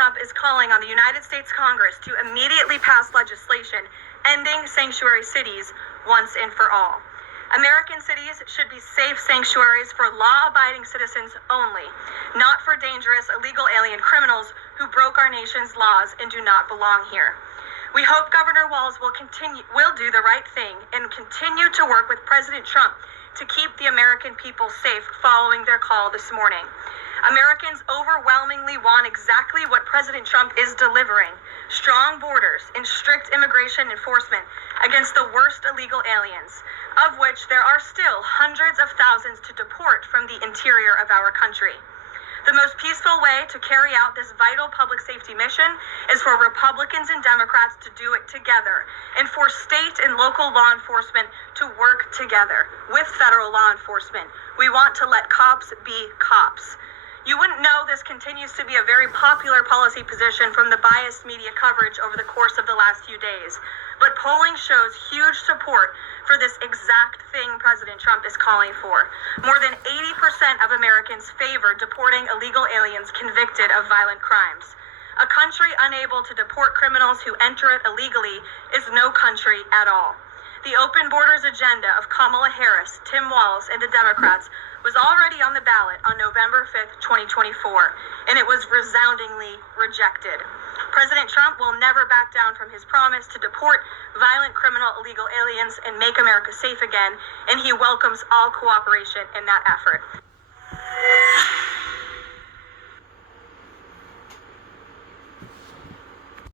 Trump is calling on the United States Congress to immediately pass legislation ending sanctuary cities once and for all. American cities should be safe sanctuaries for law-abiding citizens only, not for dangerous illegal alien criminals who broke our nation's laws and do not belong here. We hope Governor Walz will do the right thing and continue to work with President Trump to keep the American people safe following their call this morning. Americans overwhelmingly want exactly what President Trump is delivering: strong borders and strict immigration enforcement against the worst illegal aliens, of which there are still hundreds of thousands to deport from the interior of our country. The most peaceful way to carry out this vital public safety mission is for Republicans and Democrats to do it together, and for state and local law enforcement to work together with federal law enforcement. We want to let cops be cops. You wouldn't know this continues to be a very popular policy position from the biased media coverage over the course of the last few days, but polling shows huge support for this exact thing President Trump is calling for. More than 80% of Americans favor deporting illegal aliens convicted of violent crimes. A country unable to deport criminals who enter it illegally is no country at all. The open borders agenda of Kamala Harris, Tim Walz, and the Democrats was already on the ballot on November 5th, 2024, and it was resoundingly rejected. President Trump will never back down from his promise to deport violent criminal illegal aliens and make America safe again, and he welcomes all cooperation in that effort.